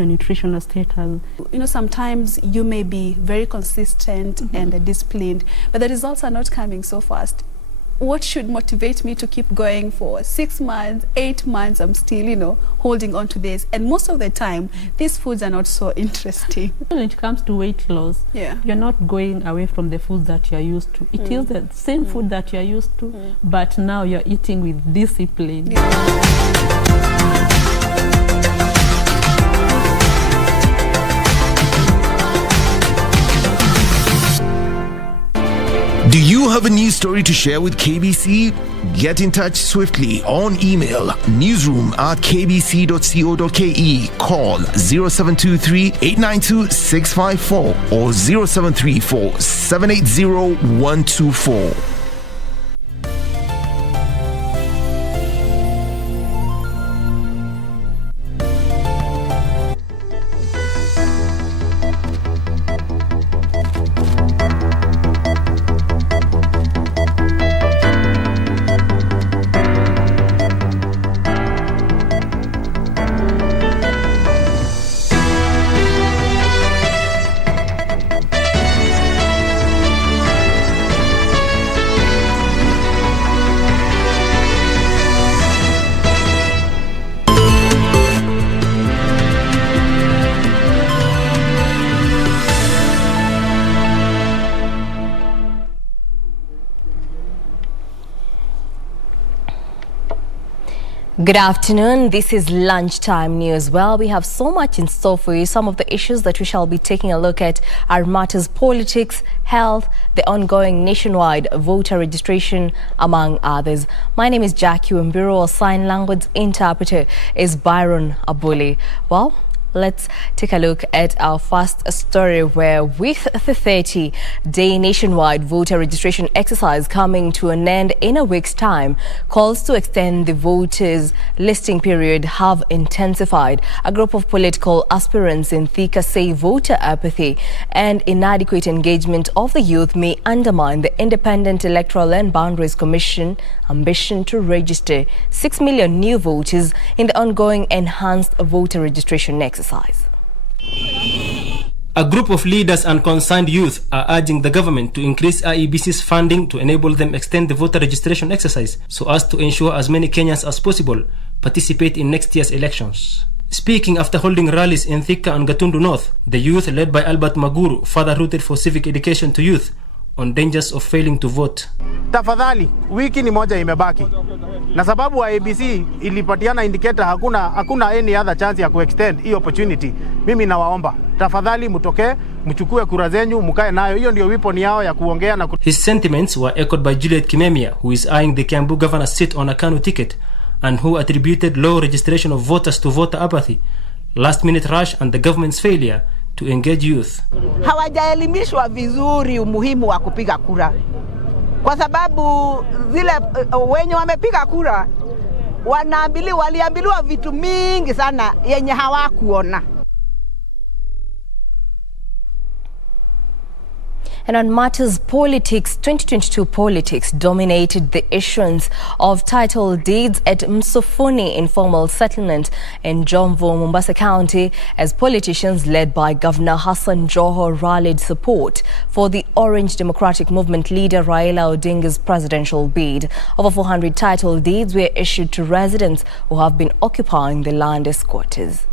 your nutritional status. Sometimes you may be very consistent and disciplined, but the results are not coming so fast. What should motivate me to keep going for 6 months, 8 months? I'm still, holding on to this. And most of the time, these foods are not so interesting. When it comes to weight loss, you're not going away from the foods that you're used to. It is the same food that you're used to, but now you're eating with discipline. Do you have a news story to share with KBC? Get in touch swiftly on email newsroom@kbc.co.ke, call 0723 892 654 or 0734 780 124. Good afternoon. This is Lunchtime News. Well, we have so much in store for you. Some of the issues that we shall be taking a look at are matters politics, health, the ongoing nationwide voter registration, among others. My name is Jacky. Wambiru, our sign language interpreter is Byron Abuli. Well, let's take a look at our first story, where with the 30-day nationwide voter registration exercise coming to an end in a week's time, calls to extend the voters' listing period have intensified. A group of political aspirants in Thika say voter apathy and inadequate engagement of the youth may undermine the Independent Electoral and Boundaries Commission ambition to register 6 million new voters in the ongoing enhanced voter registration exercise. A group of leaders and concerned youth are urging the government to increase IEBC's funding to enable them extend the voter registration exercise so as to ensure as many Kenyans as possible participate in next year's elections. Speaking after holding rallies in Thika and Gatundu North, the youth led by Albert Maguru further rooted for civic education to youth on dangers of failing to vote. Tafadhali, wiki ni moja imebaki. Na sababu IEBC ilipatiana indicator hakuna any other chance ya kuextend hii opportunity. Mimi nawaomba, tafadhali mtoke, mchukue kura zenyu, mkae nayo. Hiyo ndio weapon yao ya kuongea na His sentiments were echoed by Juliet Kimemia, who is eyeing the Kiambu governor's seat on a Kanu ticket and who attributed low registration of voters to voter apathy, last-minute rush and the government's failure to engage youth. Hawajaelimishwa vizuri umuhimu wa kupiga kura, kwa sababu zile wenye wamepiga kura waliambiliwa vitu mingi sana yenye hawakuona. And on matters politics, 2022 politics dominated the issuance of title deeds at Msofuni Informal Settlement in Jomvu, Mombasa County, as politicians led by Governor Hassan Joho rallied support for the Orange Democratic Movement leader Raila Odinga's presidential bid. Over 400 title deeds were issued to residents who have been occupying the land as squatters.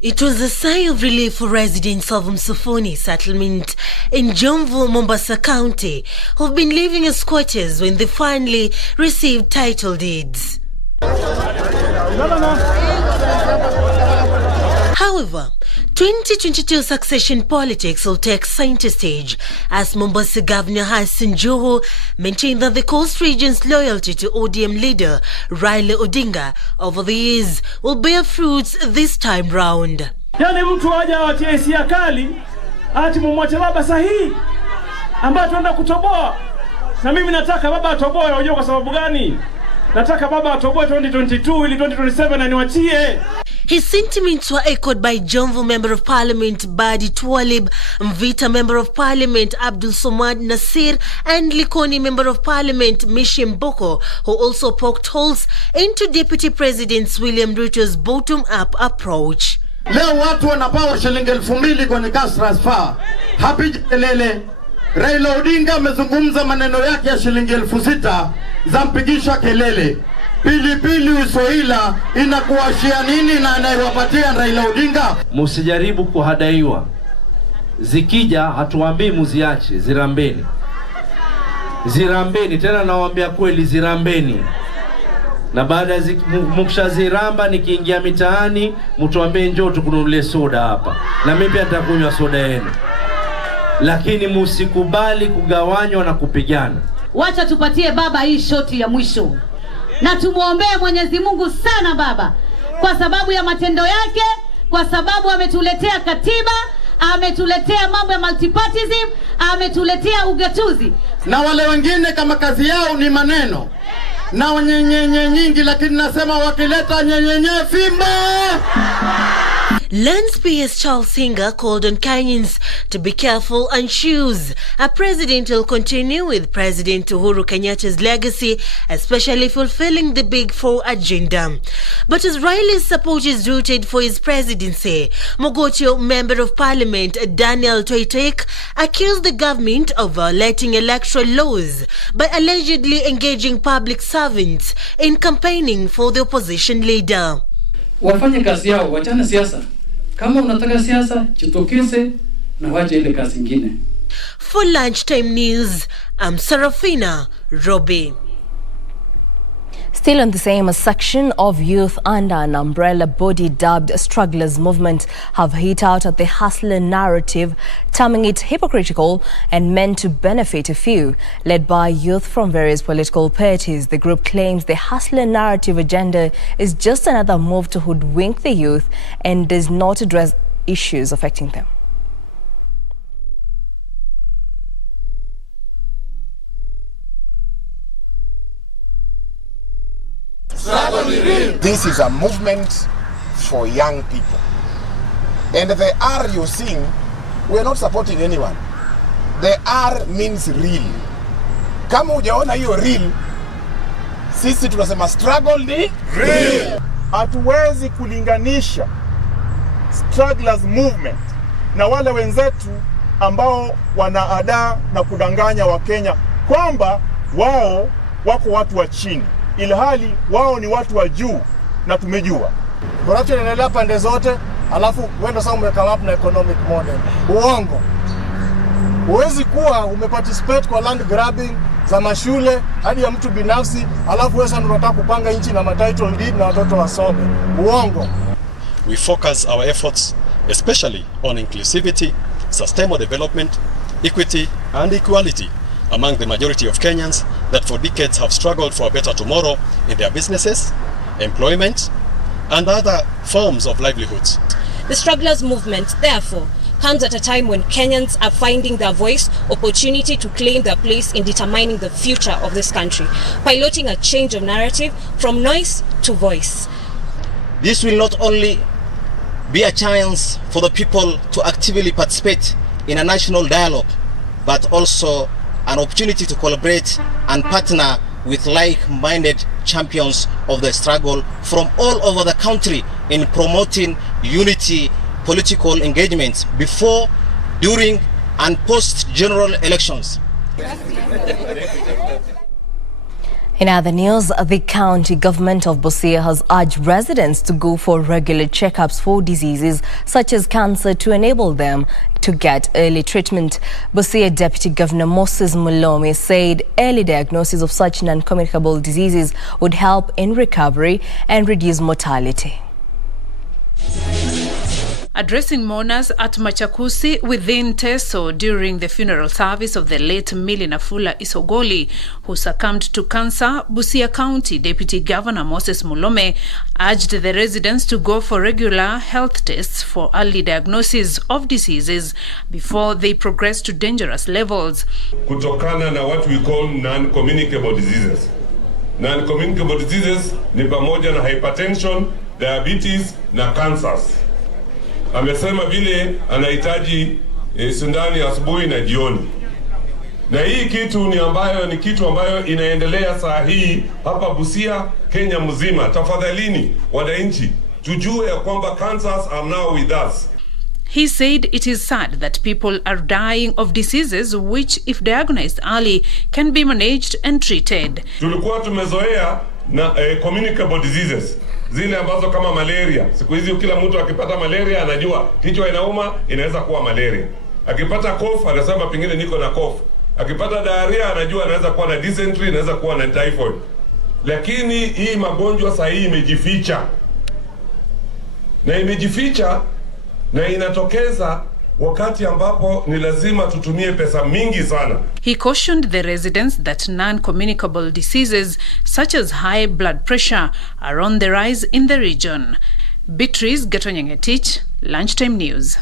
It was a sigh of relief for residents of Msofuni settlement in Jomvu, Mombasa County, who've been living as squatters when they finally received title deeds. However, 2022 succession politics will take center stage as Mombasa Governor Hassan Joho maintained that the coast region's loyalty to ODM leader Raila Odinga over the years will bear fruits this time round. Yani mtu aja watie hisia kali ati mumwache baba sahihi ambaye tunaenda kutoboa, na mimi nataka baba atoboe. Unajua kwa sababu gani? Nataka baba atoboe 2022 ili 2027 aniwachie. His sentiments were echoed by Jomvu Member of Parliament Badi Twalib, Mvita Member of Parliament Abdul Somad Nasir, and Likoni Member of Parliament Mishi Mboko, who also poked holes into Deputy President William Ruto's bottom-up approach. Leo watu wanapawa shilingi 2,000 kwenye cash transfer. Hapi kelele. Raila Odinga amezungumza maneno yake ya shilingi 6,000 za mpigisha kelele. Pilipili usoila inakuashia nini na anayewapatia Raila Odinga? Musijaribu kuhadaiwa. Zikija hatuambii muziache, zirambeni. Zirambeni, tena nawaambia kweli, zirambeni. Na baada ya mukishaziramba nikiingia mitaani mtuambie njoo tukununulie soda hapa. Na mimi pia nitakunywa soda yenu. Lakini musikubali kugawanywa na kupigana. Wacha tupatie baba hii shoti ya mwisho. Na tumuombee Mwenyezi Mungu sana baba, kwa sababu ya matendo yake, kwa sababu ametuletea katiba, ametuletea mambo ya multipartyism, ametuletea ugatuzi. Na wale wengine kama kazi yao ni maneno na nyenyenye nyingi, lakini nasema wakileta nyenyenye fimbo. Lens PS Charles Singer called on Kenyans to be careful and choose. A president will continue with President Uhuru Kenyatta's legacy, especially fulfilling the Big Four agenda. But as Riley's supporters rooted for his presidency, Mogotio Member of Parliament Daniel Toitek accused the government of violating electoral laws by allegedly engaging public servants in campaigning for the opposition leader. Wafanye kazi yao, wachana siasa. Kama unataka siasa, jitokeze na wache ile kazi nyingine. For Lunchtime News, I'm Serafina Robi. Still on the same section of youth under an umbrella body dubbed Strugglers Movement have hit out at the hustler narrative, terming it hypocritical and meant to benefit a few. Led by youth from various political parties, the group claims the hustler narrative agenda is just another move to hoodwink the youth and does not address issues affecting them. This is a movement for young people. And the R you're seeing, we're not supporting anyone. The R means real. Kama hujaona hiyo real, sisi tunasema struggle ni real. Hatuwezi kulinganisha Strugglers Movement na wale wenzetu ambao wanaadaa na kudanganya Wakenya kwamba wao wako watu wa chini, ilhali wao ni watu wa juu na tumejua. Corruption inaendelea pande zote, alafu wenda sasa umekama up na economic model. Uongo. Huwezi kuwa umeparticipate kwa land grabbing za mashule hadi ya mtu binafsi, alafu wewe sasa unataka kupanga nchi na title deed na watoto wasome. Uongo. We focus our efforts especially on inclusivity, sustainable development, equity and equality among the majority of Kenyans that for decades have struggled for a better tomorrow in their businesses, employment, and other forms of livelihoods. The Strugglers Movement, therefore, comes at a time when Kenyans are finding their voice, opportunity to claim their place in determining the future of this country, piloting a change of narrative from noise to voice. This will not only be a chance for the people to actively participate in a national dialogue, but also an opportunity to collaborate and partner with like-minded champions of the struggle from all over the country in promoting unity, political engagement before, during and post-general elections. In other news, the county government of Busia has urged residents to go for regular checkups for diseases such as cancer to enable them to get early treatment. Busia Deputy Governor Moses Mulome said early diagnosis of such non-communicable diseases would help in recovery and reduce mortality. Addressing mourners at Machakusi within Teso during the funeral service of the late Millie Nafula Isogoli, who succumbed to cancer, Busia County Deputy Governor Moses Mulome urged the residents to go for regular health tests for early diagnosis of diseases before they progress to dangerous levels. Kutokana na what we call non-communicable diseases. Non-communicable diseases ni pamoja na hypertension, diabetes na cancers. Amesema vile anahitaji sindani asubuhi na jioni. Na hii kitu ni kitu ambayo inaendelea saa hii hapa Busia, Kenya mzima. Tafadhalini wananchi, tujue ya kwamba cancers are now with us. He said it is sad that people are dying of diseases which, if diagnosed early, can be managed and treated. Tulikuwa tumezoea na communicable diseases, zile ambazo kama malaria. Siku hizi kila mtu akipata malaria anajua kichwa inauma, inaweza kuwa malaria. Akipata cough anasema pengine niko na cough. Akipata diarrhea anajua anaweza kuwa na dysentery, anaweza kuwa na typhoid. Lakini hii magonjwa sasa hii imejificha. Na imejificha na inatokeza wakati ambapo ni lazima tutumie pesa mingi sana. He cautioned the residents that non-communicable diseases such as high blood pressure are on the rise in the region. Beatrice Gatonyengetich, Lunchtime News.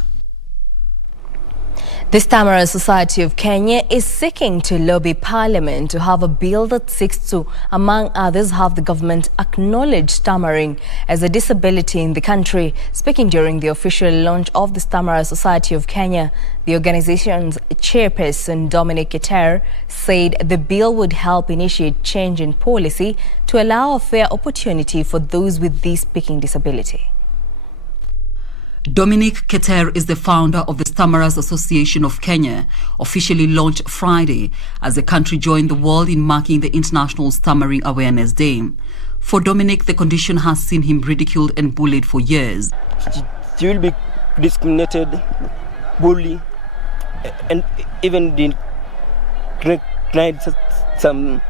The Stammerer Society of Kenya is seeking to lobby Parliament to have a bill that seeks to, among others, have the government acknowledge stammering as a disability in the country. Speaking during the official launch of the Stammerer Society of Kenya, the organization's chairperson, Dominic Keter, said the bill would help initiate change in policy to allow a fair opportunity for those with this speaking disability. Dominic Keter is the founder of the Stammerers Association of Kenya, officially launched Friday as the country joined the world in marking the International Stammering Awareness Day. For Dominic, the condition has seen him ridiculed and bullied for years. You will be discriminated, bullied, and even denied some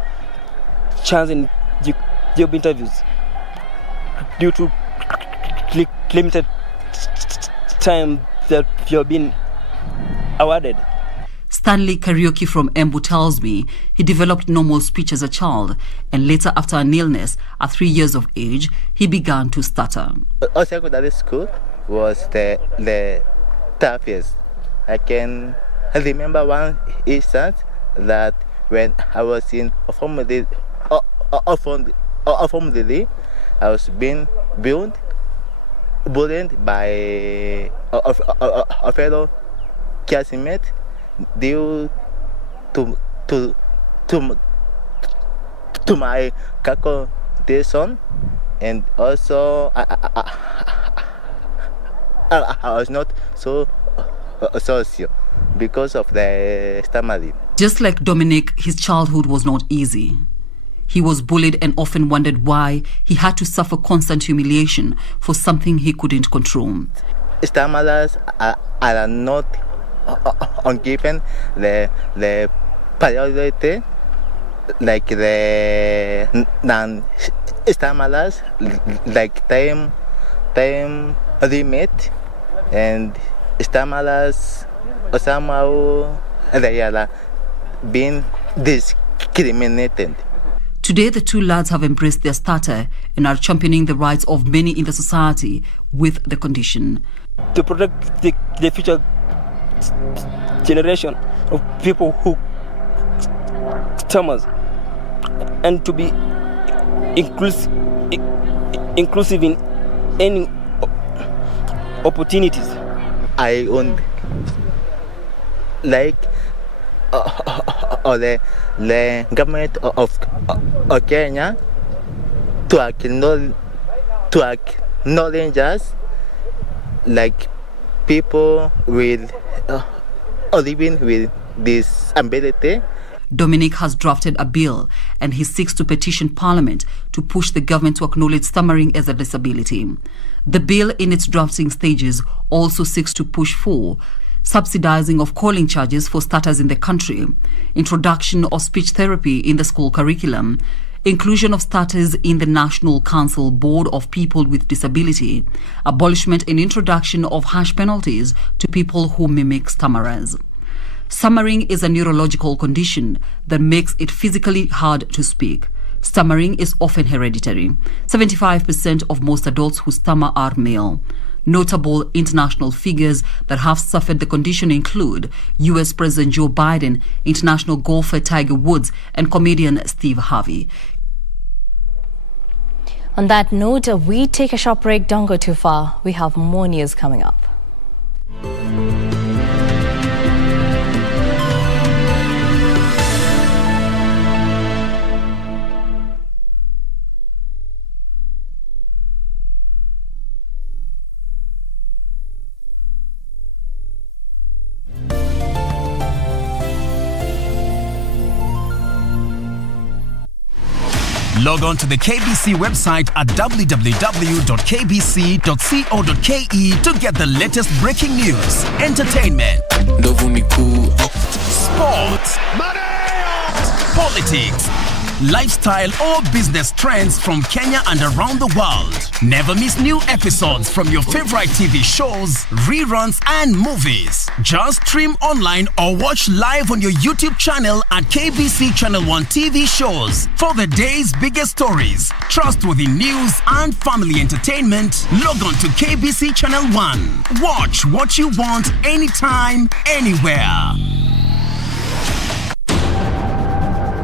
chance in job interviews due to limited time that you've been awarded. Stanley Karaoke from Embu tells me he developed normal speech as a child, and later, after an illness at 3 years of age, he began to stutter. Our secondary school was the toughest. I can remember one instance that when I was in a formal day, I was being bullied by a fellow classmate due to my condition, and also I was not so social because of the stammering. Just like Dominic, his childhood was not easy. He was bullied and often wondered why he had to suffer constant humiliation for something he couldn't control. Stammerers are not given the priority like the non-stammerers, like time limit, and stammerers somehow they are being discriminated. Today, the two lads have embraced their stutter and are championing the rights of many in the society with the condition. To protect the future generation of people who stammers, and to be inclusive in any opportunities. I would like the government of Kenya to acknowledge us like people with living with disability. Dominic has drafted a bill and he seeks to petition Parliament to push the government to acknowledge stammering as a disability. The bill in its drafting stages also seeks to push for subsidizing of calling charges for starters in the country, introduction of speech therapy in the school curriculum, inclusion of starters in the National Council Board of People with Disability, abolishment and introduction of harsh penalties to people who mimic stammerers. Stammering is a neurological condition that makes it physically hard to speak. Stammering is often hereditary. 75% of most adults who stammer are male. Notable international figures that have suffered the condition include US President Joe Biden, international golfer Tiger Woods, and comedian Steve Harvey. On that note, we take a short break. Don't go too far. We have more news coming up. Log on to the KBC website at www.kbc.co.ke to get the latest breaking news, entertainment, sports, politics, lifestyle or business trends from Kenya and around the world. Never miss new episodes from your favorite TV shows, reruns and movies. Just stream online or watch live on your YouTube channel at KBC Channel 1 TV shows. For the day's biggest stories, trustworthy news and family entertainment, log on to KBC Channel 1. Watch what you want anytime, anywhere.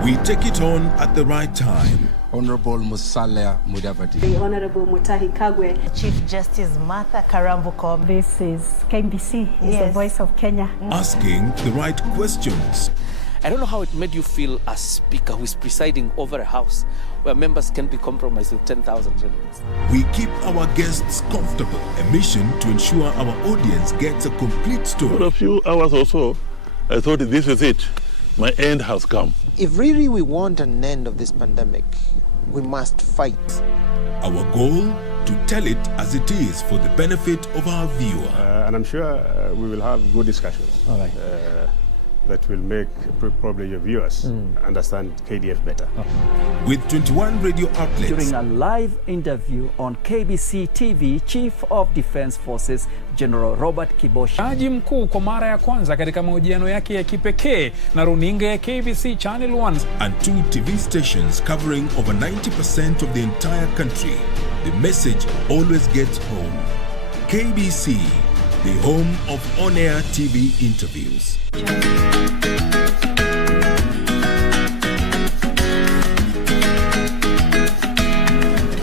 We take it on at the right time. Honorable Musalia Mudavadi. The Honorable Mutahi Kagwe. Chief Justice Martha Karambuko. This is KBC, is the voice of Kenya. Asking the right questions. I don't know how it made you feel as speaker who is presiding over a house where members can be compromised with 10,000 shillings. We keep our guests comfortable. A mission to ensure our audience gets a complete story. For a few hours or so, I thought this is it. My end has come. If really we want an end of this pandemic, we must fight. Our goal, to tell it as it is for the benefit of our viewer. And I'm sure we will have good discussions. All right. That will make probably your viewers understand KDF better. With 21 radio outlets. During a live interview on KBC TV, Chief of Defense Forces General Robert Kibosha. Jaji mkuu kwa mara ya kwanza katika mahojiano yake ya kipekee na runinga ya KBC Channel 1. And 2 TV stations covering over 90% of the entire country. The message always gets home. KBC, the home of on-air TV interviews.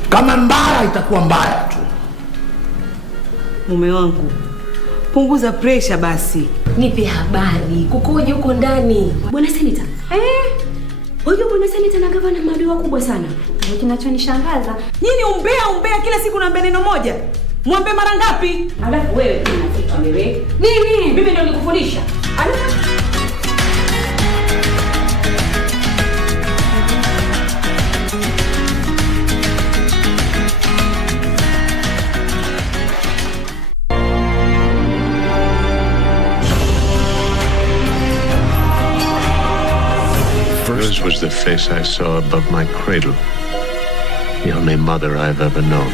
Kama mbaya itakuwa mbaya tu. Mume wangu, punguza pressure basi. Nipe habari, kukoje huko ndani? Bwana Senator. Huyo Bwana Senator na gavana maadui wakubwa sana. Ndio kinachonishangaza. Nini umbea kila siku naambia neno moja? Mwambe mara ngapi? Alafu wewe unafiki wewe. Nini? Mimi ndio nikufundisha. Hers was the face I saw above my cradle, the only mother I've ever known.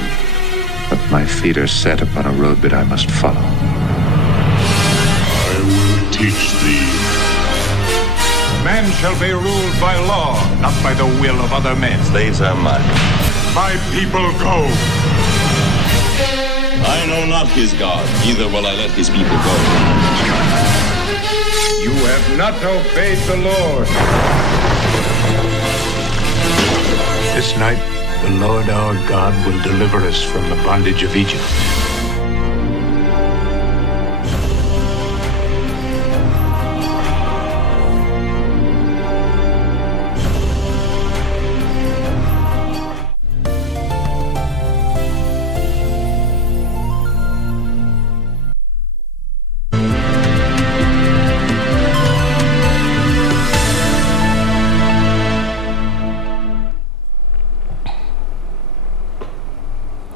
But my feet are set upon a road that I must follow. I will teach thee. Men shall be ruled by law, not by the will of other men. Slaves are mine. My people go. I know not his God, neither will I let his people go. You have not obeyed the Lord. This night, the Lord our God will deliver us from the bondage of Egypt.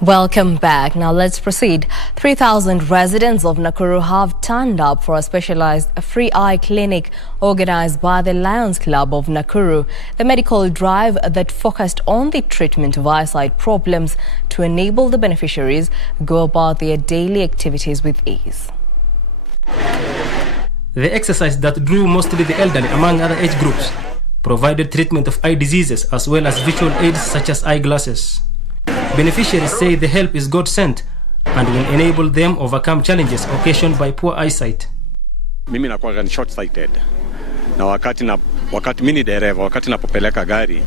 Welcome back. Now let's proceed. 3,000 residents of Nakuru have turned up for a specialized free eye clinic organized by the Lions Club of Nakuru. The medical drive that focused on the treatment of eyesight problems to enable the beneficiaries go about their daily activities with ease. The exercise that drew mostly the elderly among other age groups provided treatment of eye diseases as well as visual aids such as eyeglasses. Beneficiaries say the help is God-sent and will enable them overcome challenges occasioned by poor eyesight. Mimi nakuwa ni short-sighted. Na wakati mimi ni dereva, wakati napopeleka gari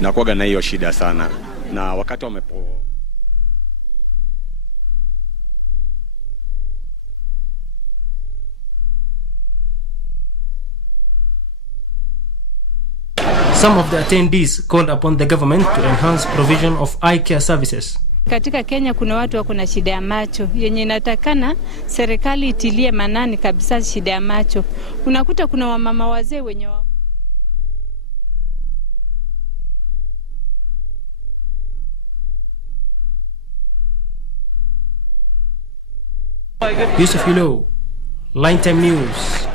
nakuwa na hiyo shida sana. Na wakati Some of the attendees called upon the government to enhance provision of eye care services. Katika Kenya kuna watu wako na shida ya macho yenye inatakana serikali itilie manani kabisa shida ya macho. Unakuta kuna wamama wazee wenye Yusuf Hilo, Lunchtime News.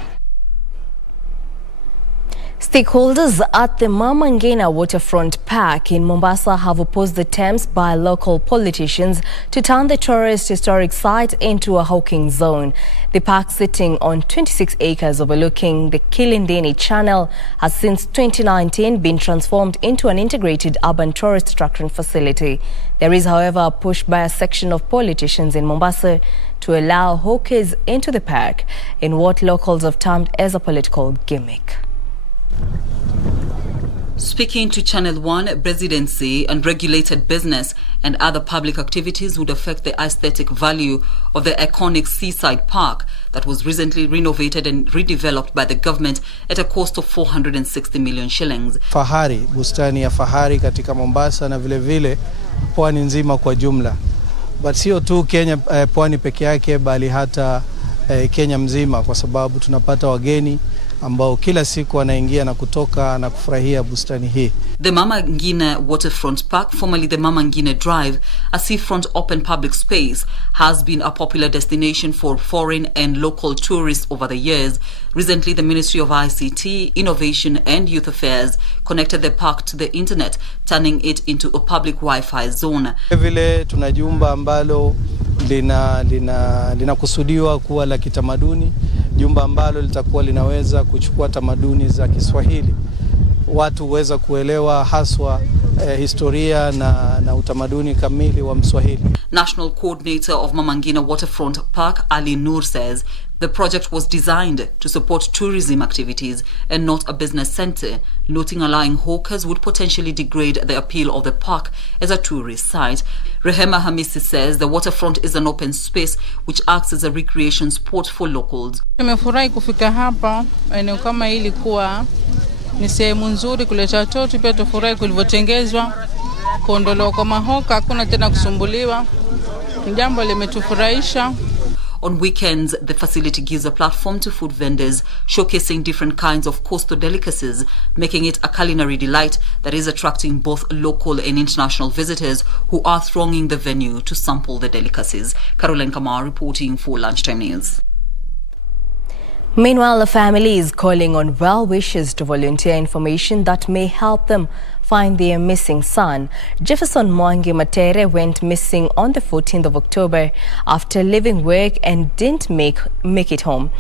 Stakeholders at the Mama Ngina Waterfront Park in Mombasa have opposed the attempts by local politicians to turn the tourist historic site into a hawking zone. The park, sitting on 26 acres overlooking the Kilindini Channel, has since 2019 been transformed into an integrated urban tourist attraction facility. There is, however, a push by a section of politicians in Mombasa to allow hawkers into the park in what locals have termed as a political gimmick. Speaking to Channel 1, residency, unregulated business and other public activities would affect the aesthetic value of the iconic seaside park that was recently renovated and redeveloped by the government at a cost of 460 million shillings. Fahari, bustani ya fahari katika Mombasa na vile vile pwani nzima kwa jumla. But sio tu Kenya pwani peke yake bali hata Kenya mzima, kwa sababu tunapata wageni ambao kila siku wanaingia na kutoka na kufurahia bustani hii. The Mama Ngina Waterfront Park, formerly the Mama Ngina Drive, a seafront open public space, has been a popular destination for foreign and local tourists over the years. Recently, the Ministry of ICT, Innovation and Youth Affairs connected the park to the internet, turning it into a public Wi-Fi zone. Vile tuna jumba ambalo linakusudiwa kuwa la kitamaduni, jumba ambalo litakuwa linaweza kuchukua tamaduni za Kiswahili. Watu huweza kuelewa haswa historia na utamaduni kamili wa Mswahili. National Coordinator of Mama Ngina Waterfront Park, Ali Noor, says the project was designed to support tourism activities and not a business center, noting allowing hawkers would potentially degrade the appeal of the park as a tourist site. Rehema Hamisi says the waterfront is an open space which acts as a recreation spot for locals. Tumefurahi kufika hapa, eneo kama hili kuwa ni sehemu nzuri kuleta watoto, pia tufurahi kulivyotengezwa, kuondolewa kwa mahoka, hakuna tena kusumbuliwa. Jambo limetufurahisha. On weekends, the facility gives a platform to food vendors, showcasing different kinds of coastal delicacies, making it a culinary delight that is attracting both local and international visitors who are thronging the venue to sample the delicacies. Caroline Kamar reporting for Lunchtime News. Meanwhile, the family is calling on well-wishers to volunteer information that may help them find their missing son. Jefferson Mwangi Matere went missing on the 14th of October after leaving work and didn't make it home.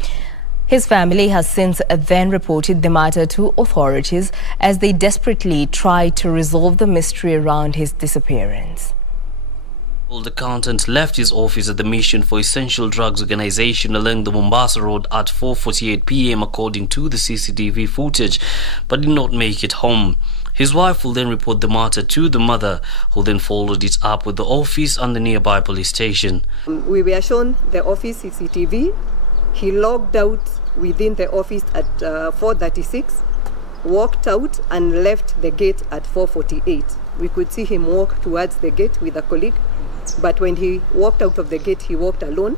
His family has since then reported the matter to authorities as they desperately try to resolve the mystery around his disappearance. The accountant left his office at the Mission for Essential Drugs organization along the Mombasa Road at 4:48 p.m. according to the CCTV footage, but did not make it home. His wife will then report the matter to the mother, who then followed it up with the office and the nearby police station. We were shown the office CCTV. He logged out within the office at 4:36, walked out and left the gate at 4:48. We could see him walk towards the gate with a colleague. But when he walked out of the gate, he walked alone.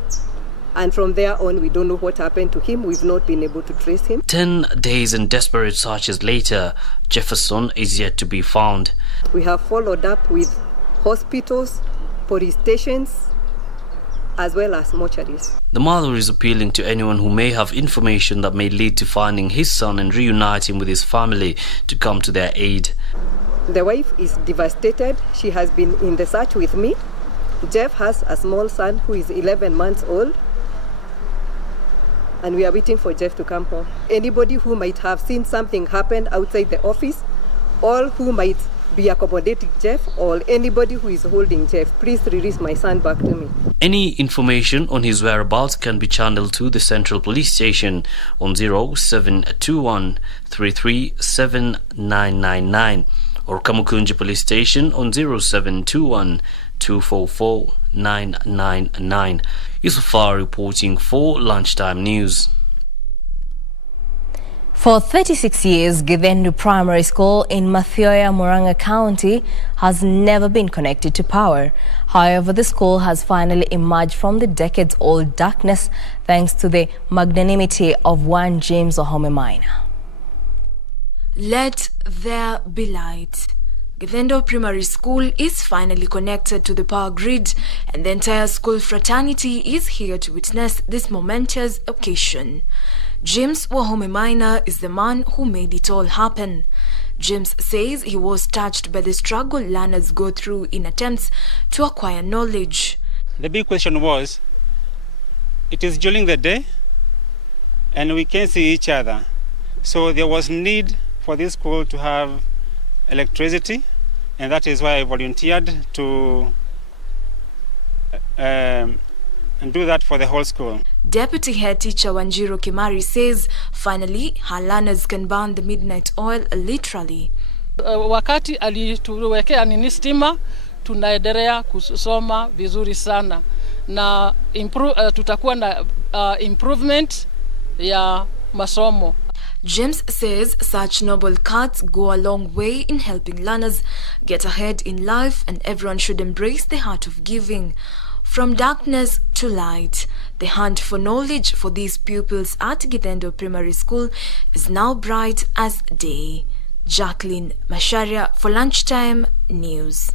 And from there on, we don't know what happened to him. We've not been able to trace him. 10 days and desperate searches later, Jefferson is yet to be found. We have followed up with hospitals, police stations, as well as mortuaries. The mother is appealing to anyone who may have information that may lead to finding his son and reuniting with his family to come to their aid. The wife is devastated. She has been in the search with me. Jeff has a small son who is 11 months old, and we are waiting for Jeff to come home. Anybody who might have seen something happen outside the office, or who might be accommodating Jeff, or anybody who is holding Jeff, please release my son back to me. Any information on his whereabouts can be channeled to the Central Police Station on 0721 337 999 or Kamukunji Police Station on 0721 244 999. Yusufar reporting for Lunchtime News. For 36 years, Githendu Primary School in Mathioya, Murang'a County has never been connected to power. However, the school has finally emerged from the decades-old darkness thanks to the magnanimity of one James Ohome Minor. Let there be light. Githendo Primary School is finally connected to the power grid, and the entire school fraternity is here to witness this momentous occasion. James Wahome Minor is the man who made it all happen. James says he was touched by the struggle learners go through in attempts to acquire knowledge. The big question was, it is during the day and we can't see each other. So there was need for this school to have electricity, and that is why I volunteered to do that for the whole school. Deputy head teacher Wambiru Kimari says finally her learners can burn the midnight oil literally. Wakati alituwekea nini stima, tunaendelea kusoma vizuri sana na tutakuwa na improvement ya masomo. James says such noble cuts go a long way in helping learners get ahead in life, and everyone should embrace the heart of giving. From darkness to light, the hunt for knowledge for these pupils at Githendo Primary School is now bright as day. Jacqueline Masharia for Lunchtime News.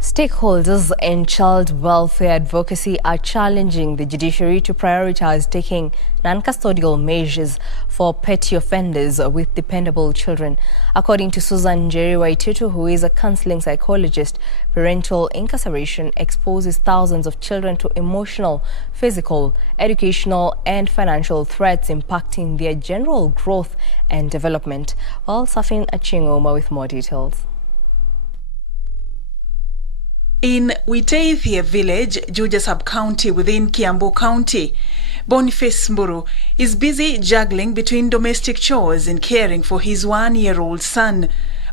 Stakeholders in child welfare advocacy are challenging the judiciary to prioritize taking non-custodial measures for petty offenders with dependable children. According to Susan Njeri Waititu, who is a counseling psychologist, parental incarceration exposes thousands of children to emotional, physical, educational and financial threats impacting their general growth and development. Well, Safin Achingoma with more details. In Witeithia village, Juja sub-county within Kiambu County, Boniface Mburu is busy juggling between domestic chores and caring for his 1-year-old son.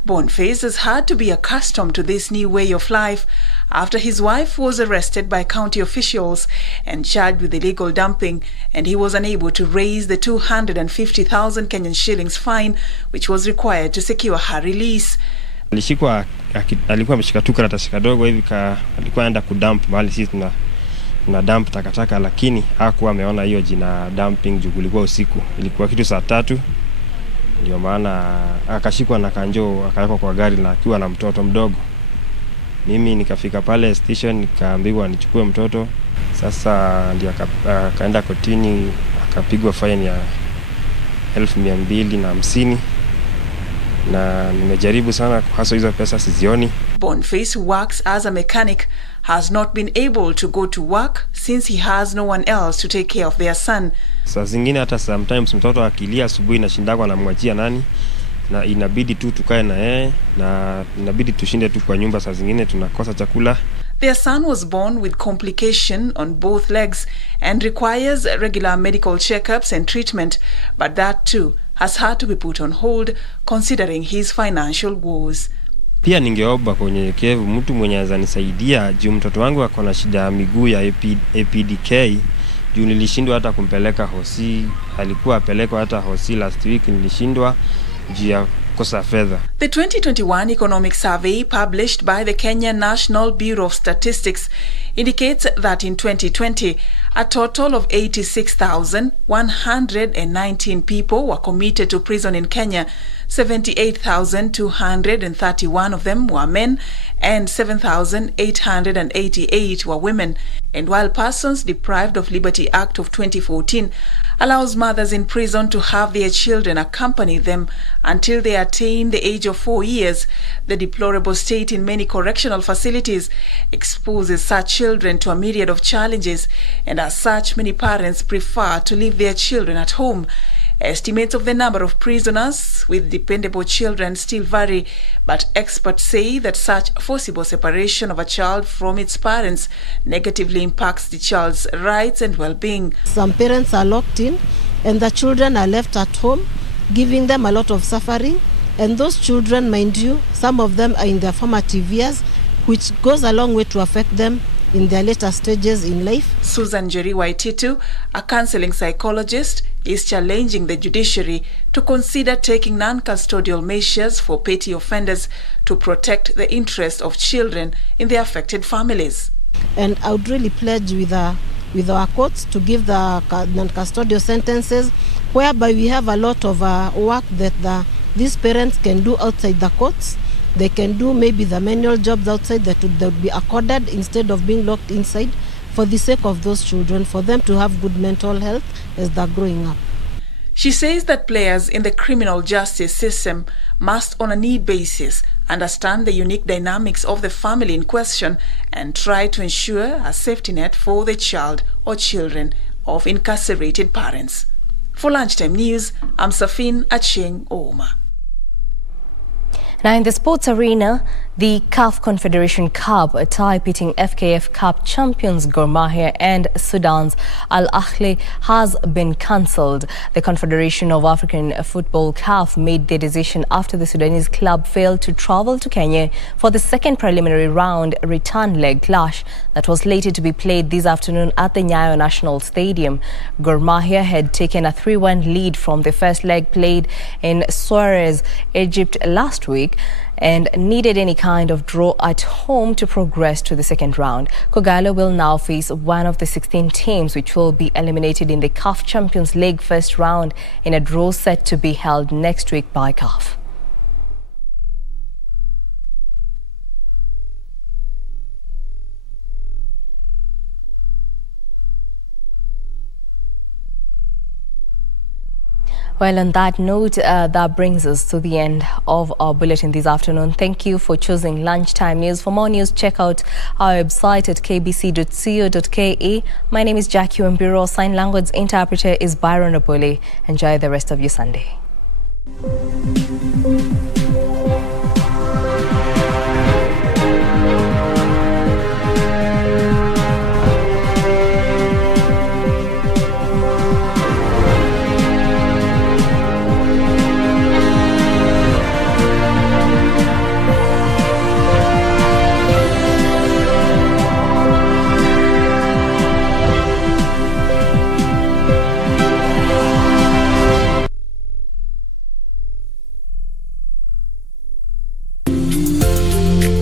Boniface has had to be accustomed to this new way of life after his wife was arrested by county officials and charged with illegal dumping, and he was unable to raise the 250,000 Kenyan shillings fine which was required to secure her release. Alikuwa ameshika tu karatasi kadogo hivi alikuwa anaenda kudump mahali sisi tuna dump takataka, lakini hakuwa ameona hiyo jina dumping juu kulikuwa usiku. Ilikuwa kitu saa 3, ndio maana akashikwa na kanjo akawekwa kwa gari na akiwa na mtoto mdogo. Mimi nikafika pale station nikaambiwa nichukue mtoto. Sasa ndio akaenda kotini akapigwa fine ya 1250. Na nimejaribu sana hasa hizo pesa sizioni. Boniface, who works as a mechanic, has not been able to go to work since he has no one else to take care of their son. Saa zingine hata sometimes mtoto akilia asubuhi na shindako anamwachia nani, na inabidi tu tukae na yeye na inabidi tushinde tu kwa nyumba, saa zingine tunakosa chakula. Their son was born with complication on both legs and requires regular medical checkups and treatment, but that too has had to be put on hold considering his financial woes. Pia ningeomba kwa unyenyekevu mtu mwenye anaweza nisaidia juu mtoto wangu ako na shida ya miguu ya APDK, juu nilishindwa hata kumpeleka hosi. Alikuwa apelekwa hata hosi last week, nilishindwa juu ya kosa fedha. The 2021 economic survey published by the Kenya National Bureau of Statistics indicates that in 2020, a total of 86,119 people were committed to prison in Kenya. 78,231 of them were men and 7,888 were women. And while Persons Deprived of Liberty Act of 2014 allows mothers in prison to have their children accompany them until they attain the age of 4 years, the deplorable state in many correctional facilities exposes such children to a myriad of challenges, and as such, many parents prefer to leave their children at home. Estimates of the number of prisoners with dependable children still vary, but experts say that such forcible separation of a child from its parents negatively impacts the child's rights and well-being. Some parents are locked in and the children are left at home, giving them a lot of suffering. And those children, mind you, some of them are in their formative years, which goes a long way to affect them in their later stages in life. Susan Njeri Waititu, a counseling psychologist, is challenging the judiciary to consider taking non-custodial measures for petty offenders to protect the interest of children in the affected families. And I would really pledge with our courts to give the non-custodial sentences, whereby we have a lot of work that the these parents can do outside the courts. They can do maybe the manual jobs outside that would be accorded instead of being locked inside, for the sake of those children, for them to have good mental health as they're growing up. She says that players in the criminal justice system must, on a need basis, understand the unique dynamics of the family in question and try to ensure a safety net for the child or children of incarcerated parents. For Lunchtime News, I'm Safin Acheng Ouma. Now in the sports arena, the CAF Confederation Cup, a tie-pitting FKF Cup champions Gor Mahia and Sudan's Al Ahly has been cancelled. The Confederation of African Football CAF made their decision after the Sudanese club failed to travel to Kenya for the second preliminary round return leg clash that was slated to be played this afternoon at the Nyayo National Stadium. Gor Mahia had taken a 3-1 lead from the first leg played in Suarez, Egypt last week, and needed any kind of draw at home to progress to the second round. Kogalo will now face one of the 16 teams which will be eliminated in the CAF Champions League first round in a draw set to be held next week by CAF. Well, on that note, that brings us to the end of our bulletin this afternoon. Thank you for choosing Lunchtime News. For more news, check out our website at kbc.co.ke. My name is Jacky, Wambiru. Sign language interpreter is Byron Opole. Enjoy the rest of your Sunday.